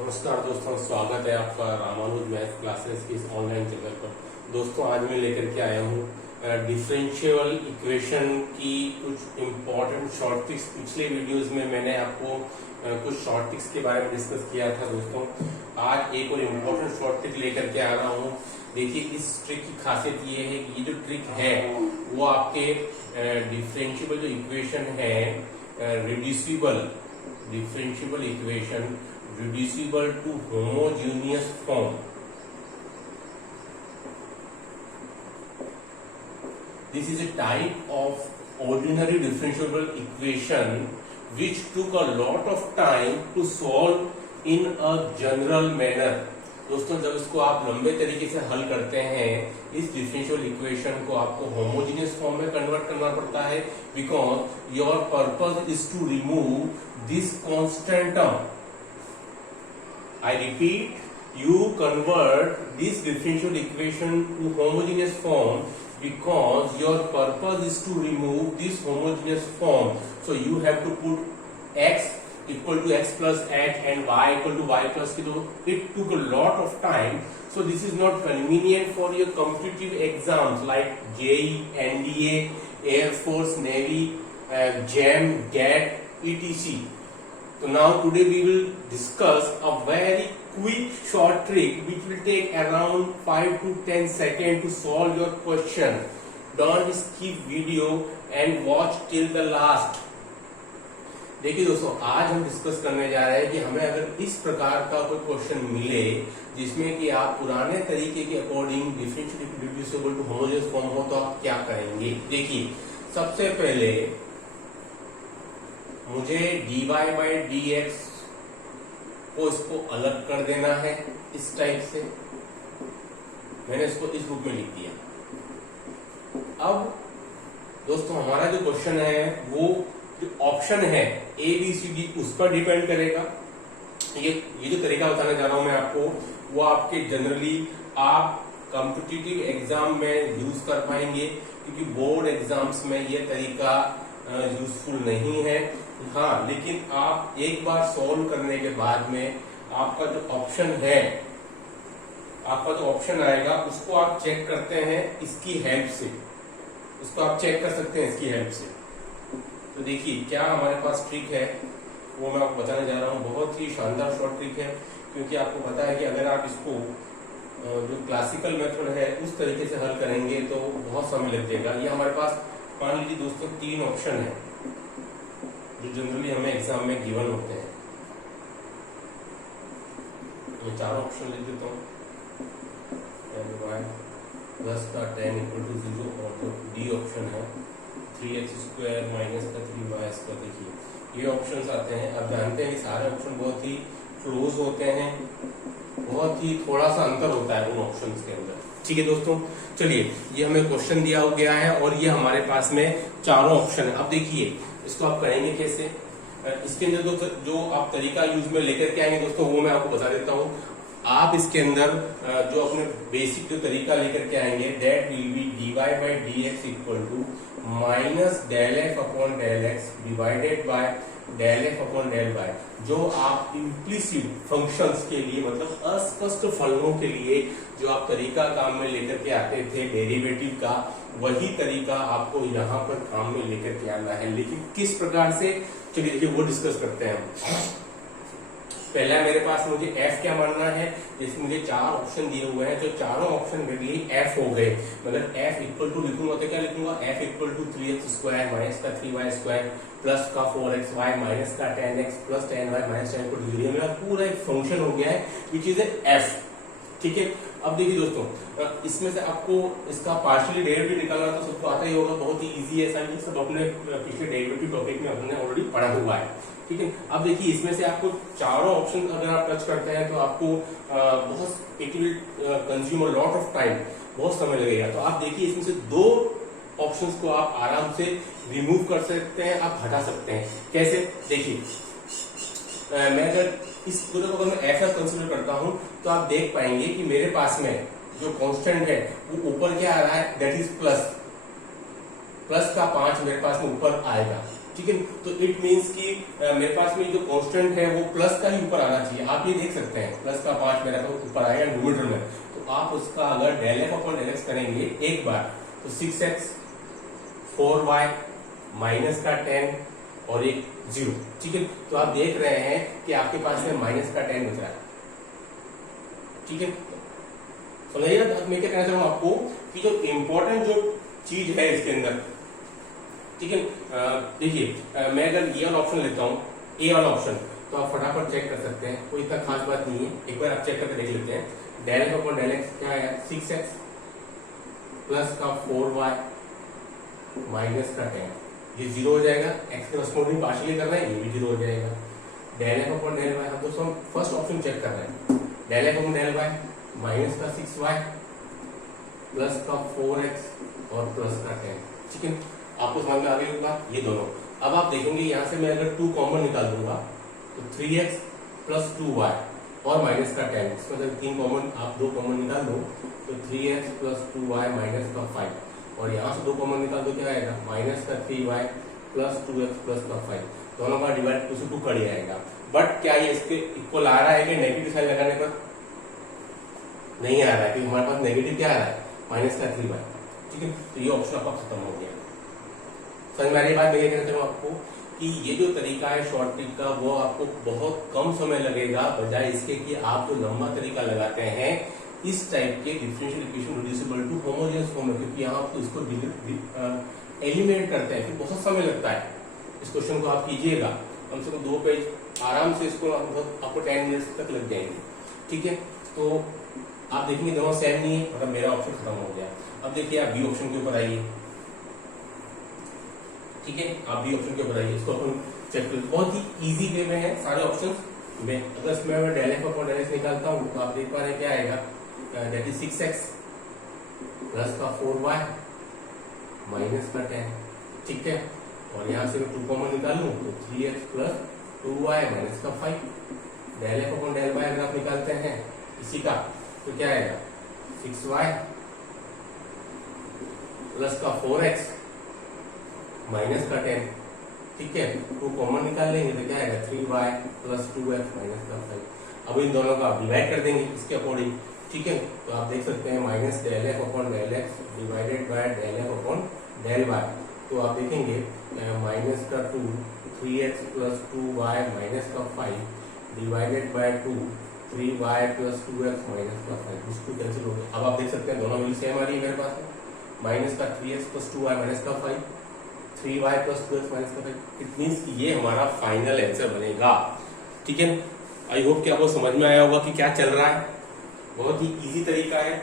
नमस्कार दोस्तों, स्वागत है आपका रामानुज मैथ क्लासेस की इस ऑनलाइन चैनल पर। दोस्तों, आज मैं लेकर के आया हूँ डिफरेंशियल इक्वेशन की कुछ इम्पोर्टेंट शॉर्ट ट्रिक्स। पिछले वीडियोस में मैंने आपको कुछ शॉर्ट ट्रिक्स के बारे में डिस्कस किया था। दोस्तों, आज एक और इम्पोर्टेंट शॉर्ट ट्रिक लेकर के आ रहा हूँ। देखिए, इस ट्रिक की खासियत ये है कि ये जो ट्रिक है वो आपके डिफरेंशियल जो इक्वेशन है, reducible differential equation reducible to homogeneous form. This is a type of ordinary differential equation which took a lot of time to solve in a general manner. दोस्तों, जब इसको आप लंबे तरीके से हल करते हैं, इस डिफरेंशियल इक्वेशन को आपको होमोजेनियस फॉर्म में कन्वर्ट करना पड़ता है, because your purpose is to remove this constant term. I repeat, you convert this differential equation to homogeneous form because your purpose is to remove this homogeneous form. So you have to put x equal to x plus h and y equal to y plus k. It took a lot of time. So this is not convenient for your competitive exams like JEE, NDA, Air Force, Navy, JAM, GAT, etc. So now today we will discuss a very quick short trick which will take around 5 to 10 seconds to solve your question. Don't skip video and watch till the last. देखिए दोस्तों, आज हम discuss करने जा रहे हैं कि हमें अगर इस प्रकार का कोई क्वेश्चन मिले जिसमें कि आप पुराने तरीके के according differential reducible to homogeneous form हो, तो आप क्या करेंगे। देखिए, सबसे पहले मुझे dy बाई dx को इसको अलग कर देना है। इस टाइप से मैंने इसको इस रूप में लिख दिया। अब दोस्तों, हमारा जो क्वेश्चन है वो जो ऑप्शन है ए बी सी डी उस पर डिपेंड करेगा। ये जो तरीका बताने जा रहा हूं मैं आपको, वो आपके जनरली आप कॉम्पिटिटिव एग्जाम में यूज कर पाएंगे, क्योंकि बोर्ड एग्जाम्स में ये तरीका यूजफुल नहीं है। हाँ, लेकिन आप एक बार सॉल्व करने के बाद में आपका जो ऑप्शन है, आपका जो ऑप्शन आएगा उसको आप चेक करते हैं इसकी हेल्प से। उसको आप चेक कर सकते हैं इसकी हेल्प से। तो देखिए, क्या हमारे पास ट्रिक है वो मैं आपको बताने जा रहा हूँ। बहुत ही शानदार शॉर्ट ट्रिक है, क्योंकि आपको पता है कि अगर आप इसको जो क्लासिकल मेथड है उस तरीके से हल करेंगे तो बहुत समय लग जाएगा। ये हमारे पास मान लीजिए दोस्तों 3 ऑप्शन है जो जनरली हमें एग्जाम में गिवन होते हैं। ये 4 ऑप्शन लिख देता हूँ। प्लस का 10 इक्वल टू 0 और जो डी ऑप्शन है 3x² माइनस का 3y²। देखिए, ये ऑप्शंस आते हैं। अब जानते हैं कि सारे ऑप्शन बहुत ही क्लोज होते हैं, बहुत ही थोड़ा सा अंतर होता है उन ऑप्शंस के अंदर। ठीक है दोस्तों, चलिए, ये हमें क्वेश्चन दिया हो गया है और ये हमारे पास में चारों ऑप्शन है। अब देखिए, इसको आप करेंगे कैसे। इसके अंदर जो आप तरीका यूज में लेकर के आएंगे दोस्तों, वो मैं आपको बता देता हूँ। आप इसके अंदर जो अपने बेसिक जो तरीका लेकर के आएंगे, that will be dy by dx equal to minus del f upon del x divided by del f upon del y। जो आप इम्प्लिसिट फंक्शंस के लिए, मतलब अस्पष्ट फलनों के लिए जो आप तरीका काम में लेकर के आते थे डेरिवेटिव का, वही तरीका आपको यहाँ पर काम में लेकर के आना है। लेकिन किस प्रकार से, चलिए देखिए वो डिस्कस करते हैं। पहला मेरे पास मुझे f क्या मानना है। जैसे मुझे 4 ऑप्शन दिए हुए हैं, जो चारों ऑप्शन मेरे लिए f हो गए। मतलब f इक्वल टू लिखूंगा तो क्या लिखूंगा, f equal to 3x² minus का 3y² प्लस का 4xy माइनस का 10x plus 10y minus 10 equal to 0। मेरा पूरा एक फंक्शन हो गया है विच इज f। ठीक है, अब देखिए दोस्तों, इसमें से आपको इसका पार्शियली डेरिवेटिव निकालना तो सबको आता ही होगा, बहुत ही इजी है। सब अपने पिछले डेरिवेटिव टॉपिक में हमने ऑलरेडी पढ़ा हुआ है। ठीक है, अब देखिए, इसमें से आपको चारों ऑप्शन अगर आप टच करते हैं तो आपको बहुत it will consume a lot of time, बहुत समय लगेगा। तो आप देखिए, इसमें से 2 ऑप्शंस को आप आराम से रिमूव कर सकते हैं, आप हटा सकते हैं। कैसे, देखिए, मैं अगर इस पूरे को अगर मैं f कंसिडर करता हूं तो आप देख पाएंगे कि मेरे पास में जो कांस्टेंट है वो ऊपर क्या आ रहा है, दैट इज प्लस का 5 मेरे पास में ऊपर आएगा। ठीक है। तो इट मींस कि मेरे पास में जो कांस्टेंट है वो प्लस का ही ऊपर आना चाहिए। आप ये देख सकते हैं प्लस का 5 मेरा तो ऊपर आएगा न्यूमरेटर में, तो आप उसका अगर del F upon del X करेंगे एक बार तो 6x 4y माइनस का 10 और एक 0, ठीक है। तो आप देख रहे हैं कि आपके पास में माइनस का 10 बच रहा है, ठीक है। समझिए मैं क्या कहना चाह रहा हूं आपको कि जो इंपॉर्टेंट जो चीज है इसके अंदर, ठीक है। देखिए मैं अगर ये वाला ऑप्शन लेता हूँ, ए वाला ऑप्शन, तो आप फटाफट चेक कर सकते हैं, कोई इतना खास बात नहीं है। एक बार आप चेक करके देख लेते हैं। Del F upon del X क्या है, 6x प्लस का 4y माइनस का 10, ये 0 हो जाएगा। एक्स के रेस्पोंडिंग पार्शियली कर रहे हैं, ये भी 0 हो जाएगा। Del F upon del Y, हम दोस्तों फर्स्ट ऑप्शन चेक कर रहे हैं। Del F upon del Y minus का 6y प्लस का 4x और प्लस का 10, ठीक है। आपको समझ में आ गई होगा ये दोनों। अब आप देखेंगे यहां से मैं अगर 2 कॉमन निकाल दूंगा तो 3x प्लस 2y और माइनस का 10, इसमें अगर 3 कॉमन आप 2 कॉमन निकाल दो तो 3x प्लस 2y माइनस का 5, और यहाँ से 2 कॉमन निकाल दो क्या आएगा, माइनस का 3y प्लस 2x प्लस का 5, दोनों का डिवाइड 2 से 2 कट जाएगा। बट क्या ये इसके इक्वल आ रहा है कि नेगेटिव साइन लगाने पर नहीं आ रहा है, क्योंकि हमारे पास नेगेटिव क्या आ रहा है, माइनस का 3y, ठीक है। तो ये ऑप्शन आपका खत्म हो गया। समझ में आ रही बात। मैं ये कहना चाहूँ आपको कि ये जो तरीका है शॉर्ट ट्रिक का वो आपको बहुत कम समय लगेगा, बजाय इसके कि आप जो लंबा तरीका लगाते हैं इस टाइप के differential equation reducible to homogeneous form में, क्योंकि यहाँ आप इसको एलिमिनेट करते हैं, फिर बहुत समय लगता है। इस क्वेश्चन को आप कीजिएगा कम से कम 2 पेज आराम से, इसको आपको 10 मिनट्स तक लग जाएंगे, ठीक है। तो आप देखेंगे दोनों सेम नहीं है, मतलब मेरा ऑप्शन खत्म हो गया। अब देखिए आप बी ऑप्शन के ऊपर आइए, ठीक है। आप बी ऑप्शन के ऊपर आइए, इसको अपन चेक करें, बहुत ही इजी वे में है सारे ऑप्शन में। अगर इसमें मैं del F upon del x निकालता हूँ तो आप देख पा रहे हैं क्या आएगा, दैट इज 6x प्लस का 4y माइनस का 10, ठीक है। और यहाँ से मैं 2 कॉमन निकालूं तो 3x प्लस 2y माइनस का 5। Del F upon del Y अगर आप निकालते हैं इसी का तो क्या आएगा, 6y प्लस का 4x माइनस का 10, ठीक है। 2 कॉमन निकाल लेंगे तो क्या आएगा, 3y प्लस 2x माइनस का 5। अब इन दोनों का आप डिवाइड कर देंगे इसके अकॉर्डिंग, ठीक है। तो आप देख सकते हैं minus del F upon del X divided by del F upon del Y. तो आप देखेंगे माइनस का 2 3x प्लस 2y माइनस का 5 divided by 2 3y plus 2x minus का 5, इसको कैंसिल हो गया। अब आप देख सकते हैं दोनों वैल्यू सेम आ रही है मेरे पास में, माइनस का 3x प्लस 2y माइनस का 5, 3y प्लस 2x माइनस का 5। इट मीन्स कि ये हमारा फाइनल आंसर बनेगा, ठीक है। आई होप कि आपको समझ में आया होगा कि क्या चल रहा है। बहुत ही इजी तरीका है,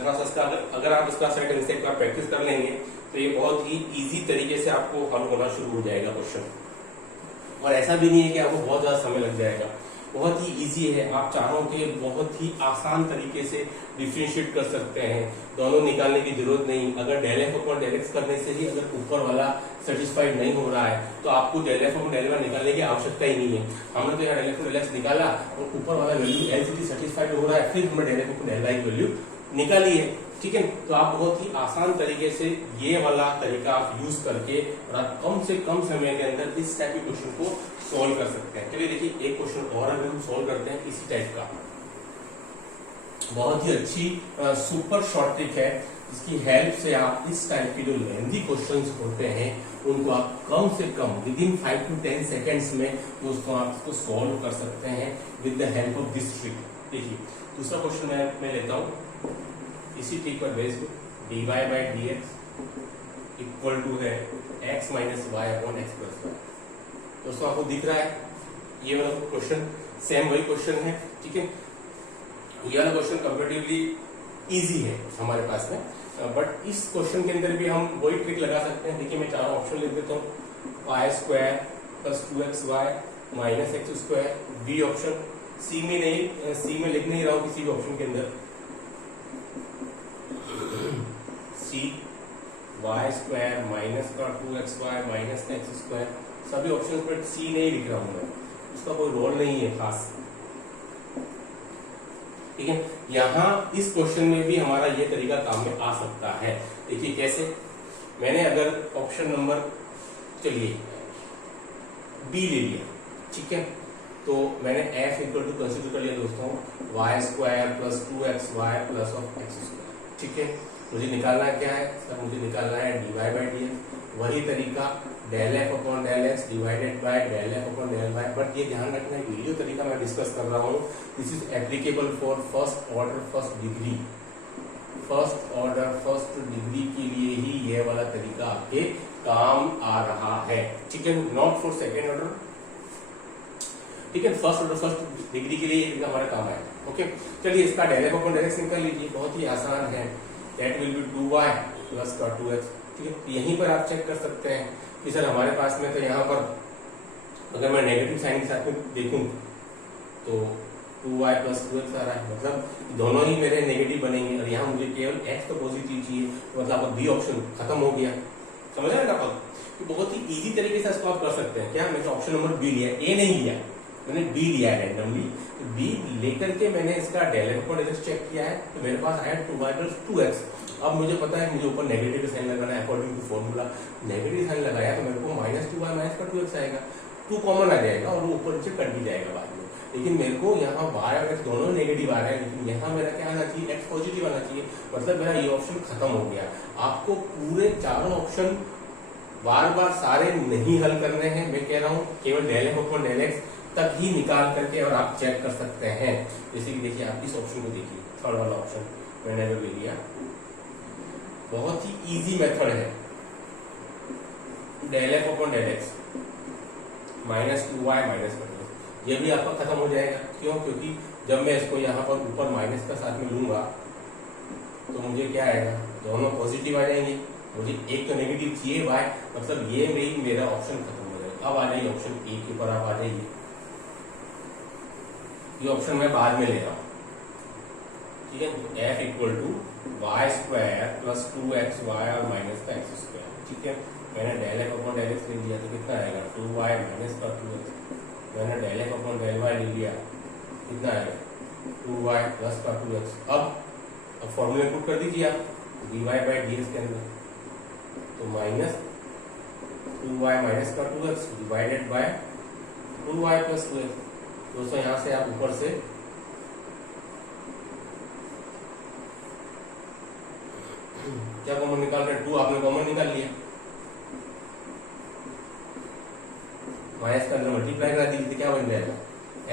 थोड़ा सा इसका अगर आप इसका सेट एंड स्टेप का प्रैक्टिस कर लेंगे तो ये बहुत ही इजी तरीके से आपको हल होना शुरू हो जाएगा क्वेश्चन। और ऐसा भी नहीं है कि आपको बहुत ज्यादा समय लग जाएगा, बहुत ही इजी है। आप चाहो कि बहुत ही आसान तरीके से डिफरेंशिएट कर सकते हैं, दोनों निकालने की जरूरत नहीं। अगर del F upon del X करने से ही अगर ऊपर वाला सेटिस्फाइड नहीं हो रहा है तो आपको del F upon del Y निकालने की आवश्यकता ही नहीं है। हमने तो यहाँ del F upon del X निकाला और ऊपर वाला वैल्यू एल सी सेटिस्फाइड हो रहा है, फिर हमने del F upon del Y की वैल्यू निकाली है, ठीक है। तो आप बहुत ही आसान तरीके से ये वाला तरीका आप यूज करके और आप कम से कम समय के अंदर इस टाइप के क्वेश्चन को सॉल्व कर सकते हैं। चलिए देखिए एक क्वेश्चन और अगर हम सॉल्व करते हैं इसी टाइप का, बहुत ही अच्छी सुपर शॉर्ट ट्रिक है जिसकी हेल्प से आप इस टाइप के जो लेंथी क्वेश्चंस होते हैं उनको आप कम से कम विद इन 5 to 10 सेकेंड्स में दोस्तों आप इसको सॉल्व कर सकते हैं with the help of this trick. देखिए दूसरा क्वेश्चन मैं लेता हूं इसी ट्रिक पर based, dy by D X equal to है x minus Y upon X plus Y. दोस्तों आपको दिख रहा है ये वाला क्वेश्चन सेम वही क्वेश्चन है, ठीक है। ये वाला क्वेश्चन कंपेरेटिवली इजी है हमारे पास में, बट इस क्वेश्चन के अंदर भी हम वही ट्रिक लगा सकते हैं। देखिए मैं चारों ऑप्शन लिख देता हूँ, y square plus 2xy minus x square, B option. C में नहीं, सी में लिख नहीं रहा हूँ किसी भी ऑप्शन के अंदर, सी वाई स्क्वायर माइनस का 2xy माइनस एक्स स्क्वायर, सभी ऑप्शन पर सी नहीं लिख रहा हूं मैं, उसका कोई रोल नहीं है खास, ठीक है। यहाँ इस क्वेश्चन में भी हमारा ये तरीका काम में आ सकता है। देखिए कैसे, मैंने अगर ऑप्शन नंबर, चलिए बी ले लिया, ठीक है। तो मैंने एफ इक्वल टू कंसिडर कर लिया दोस्तों Y square plus 2xy plus of X square, ठीक है। मुझे निकालना क्या है सर, मुझे निकालना है dy बाई डी एक्स। वही तरीका del F upon del X divided by del F upon del Y, but ये ध्यान रखना है वीडियो तरीका मैं डिस्कस कर रहा हूँ, this is applicable for first order first degree. First order first degree के लिए ही ये वाला तरीका आपके काम आ रहा है, ठीक है, नॉट फॉर सेकेंड ऑर्डर, ठीक है। फर्स्ट ऑर्डर फर्स्ट डिग्री के लिए ये तरीका हमारा काम है, ओके। चलिए इसका del F upon del X निकाल लीजिए, बहुत ही आसान है, that will B 2y plus का 2x, ठीक है। यहीं पर आप चेक कर सकते हैं कि सर हमारे पास में तो यहाँ पर अगर मैं नेगेटिव साइन के साथ में देखूं तो 2y प्लस 2x आ रहा है, मतलब दोनों ही मेरे नेगेटिव बनेंगे और यहाँ मुझे केवल x तो पॉजिटिव चाहिए, मतलब आपका बी ऑप्शन खत्म हो गया, समझ रहे हैं आप। तो बहुत ही इजी तरीके से इसको आप कर सकते हैं। क्या मैंने ऑप्शन नंबर बी लिया, ए नहीं लिया, मैंने बी लिया है रैंडमली। तो बी लेकर के मैंने इसका del F upon del X check किया है, तो मेरे पास आया 2y प्लस 2x। अब मुझे पता है मुझे ऊपर नेगेटिव साइन लगाना है according to formula, negative sign लगाया तो मेरे को माइनस 2y माइनस का 2x आएगा, 2 कॉमन आ जाएगा और वो ऊपर नीचे कट भी जाएगा बाद में। लेकिन मेरे को यहाँ y और x दोनों नेगेटिव आ रहे हैं, लेकिन यहाँ मेरा क्या आना चाहिए, x पॉजिटिव आना चाहिए, मतलब मेरा ये ऑप्शन खत्म हो गया। आपको पूरे चारों ऑप्शन बार बार सारे नहीं हल करने हैं, मैं कह रहा हूँ केवल del F upon del X तक ही निकाल करके और आप चेक कर सकते हैं। जैसे कि देखिए आप इस ऑप्शन को देखिए, थर्ड वाला ऑप्शन मैंने अगर ले लिया, बहुत ही इजी मेथड है, del F upon del X minus 2y minus कर दो, ये भी आपका खत्म हो जाएगा। क्यों? क्योंकि जब मैं इसको यहाँ पर ऊपर माइनस का साथ में लूंगा तो मुझे क्या आएगा, दोनों पॉजिटिव आ जाएंगे, मुझे एक तो नेगेटिव चाहिए y, मतलब ये मेरा ऑप्शन खत्म हो जाएगा। अब आ जाइए ऑप्शन ए के ऊपर, आप आ जाइए, ये ऑप्शन मैं बाद में ले रहा हूँ, ठीक है। तो f equal to Y square plus 2xy और माइनस का एक्स स्क्वायर, ठीक है। मैंने del F upon del X ले लिया तो कितना आएगा, 2y माइनस का 2x। मैंने del F upon del Y ले लिया, कितना आएगा, 2y प्लस का 2x। अब फॉर्मूला पुट कर दीजिए आप dy बाई डी एक्स के अंदर, तो माइनस 2y माइनस का 2x divided by 2y plus 2x। दोस्तों यहाँ से आप ऊपर से क्या कॉमन निकाल रहे हैं, 2 आपने कॉमन निकाल लिया, माइनस का अंदर मल्टीप्लाई करा दीजिए तो क्या बन जाएगा,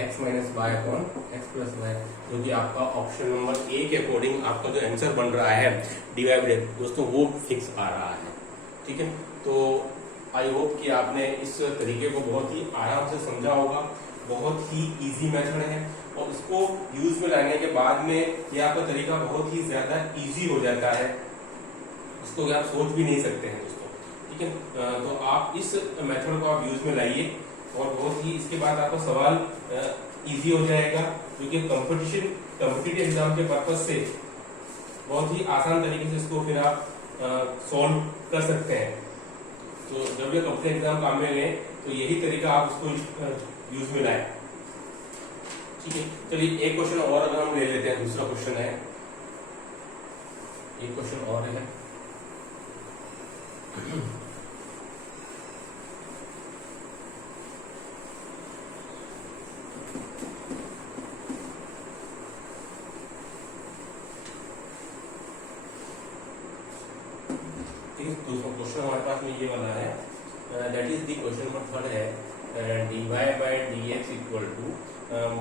x minus Y upon X plus Y, जो कि आपका ऑप्शन नंबर ए के अकॉर्डिंग आपका जो आंसर बन रहा है डिवाइडेड, दोस्तों वो फिक्स आ रहा है, ठीक है। तो आई होप कि आपने इस तरीके को बहुत ही आराम से समझा होगा, बहुत ही इजी मेथड है और इसको यूज में लाने के बाद में ये आपका तरीका बहुत ही ज्यादा इजी हो जाता है, इसको आप सोच भी नहीं सकते हैं दोस्तों, ठीक है। तो आप इस मेथड को आप यूज में लाइए और बहुत ही इसके बाद आपका सवाल इजी हो जाएगा, क्योंकि कॉम्पिटिटिव एग्जाम के पर्पज से बहुत ही आसान तरीके से इसको फिर आप सॉल्व कर सकते हैं। तो जब ये कॉम्पिटिटिव एग्जाम काम में लें तो यही तरीका आप इसको यूज में लाएं, ठीक है। चलिए एक क्वेश्चन और अगर हम ले लेते हैं, दूसरा क्वेश्चन है, एक क्वेश्चन और है, क्वेश्चन हमारे पास में ये वाला है, that is the question number third है, dy by D X equal to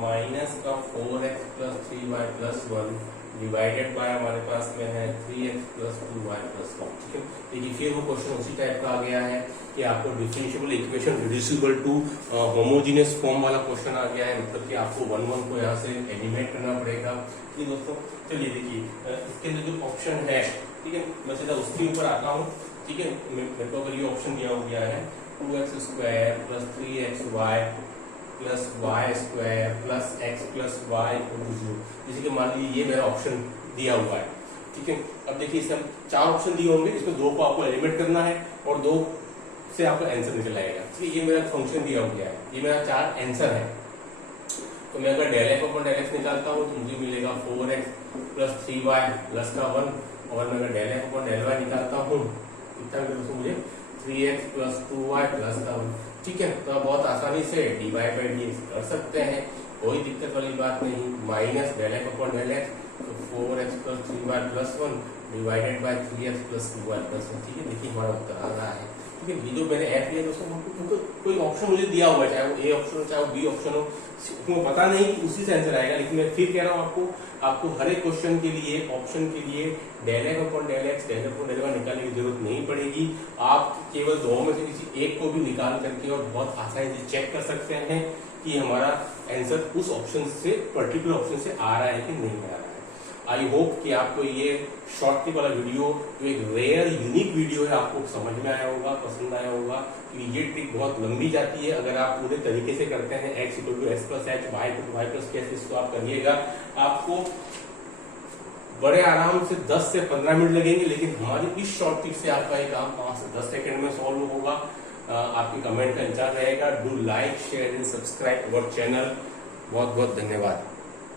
minus का 4x plus 3y plus 1 divided bye हमारे पास में है 3x प्लस 2y प्लस 1, ठीक है। देखिए फिर वो क्वेश्चन उसी टाइप का आ गया है कि आपको differentiable equation reducible to homogeneous form वाला क्वेश्चन आ गया है, मतलब कि आपको 1 को यहाँ से एलिमिनेट करना पड़ेगा। ठीक दोस्तों, चलिए देखिए इसके अंदर जो ऑप्शन है, ठीक है, मैं सीधा उसके ऊपर आता हूँ, ठीक है। मेरे को अगर ये ऑप्शन दिया हो गया है 2x square plus 3xy plus Y square plus X plus Y equal to 0, जैसे कि मान लीजिए ये मेरा ऑप्शन दिया हुआ है, ठीक है। अब देखिए इसमें 4 ऑप्शन दिए होंगे, इसमें 2 को आपको एलिमिनेट करना है और 2 से आपका आंसर निकल आएगा। ठीक है, ये मेरा फंक्शन दिया हो गया है, ये मेरा 4 आंसर है। तो मैं अगर del F upon del x निकालता हूँ तो मुझे मिलेगा 4x प्लस 3y प्लस का 1, और मैं अगर del F upon del y निकालता हूँ कितना मिलेगा मुझे 3x प्लस 2y प्लस का 1। ठीक है, तो आप बहुत आसानी से dy बाई डी कर सकते हैं, कोई दिक्कत वाली बात नहीं। Minus del x upon del x, तो 4x plus 3y plus 1 divided by 3x plus 2y plus 1। ठीक है, देखिए हमारा उत्तर आ रहा है। ठीक है, ये जो मैंने f लिया दोस्तों, कोई ऑप्शन मुझे दिया हुआ है, चाहे वो ए ऑप्शन हो चाहे वो बी ऑप्शन हो, मुझे पता नहीं कि उसी से आंसर आएगा, लेकिन मैं फिर कह रहा हूँ आपको हर एक क्वेश्चन के लिए, ऑप्शन के लिए del x upon del x, del upon del Y निकालने की जरूरत नहीं पड़ेगी। आप केवल दो में से किसी एक को भी निकाल करके और बहुत आसानी से चेक कर सकते हैं कि हमारा आंसर उस ऑप्शन से, पर्टिकुलर ऑप्शन से आ रहा है कि नहीं आ रहा है। आई होप कि आपको ये शॉर्ट ट्रिक वाला वीडियो, जो एक रेयर यूनिक वीडियो है, आपको समझ में आया होगा, पसंद आया होगा। कि ये ट्रिक बहुत लंबी जाती है, अगर आप पूरे तरीके से करते हैं, x equal to x plus h, y equal to y plus k, इसको आप करिएगा, आपको बड़े आराम से 10 से 15 मिनट लगेंगे। लेकिन हमारी इस शॉर्ट ट्रिक से आपका ये काम 5 से 10 सेकंड में सॉल्व होगा। आपके कमेंट का इंतजार रहेगा। Do like, share and subscribe our channel. बहुत बहुत धन्यवाद।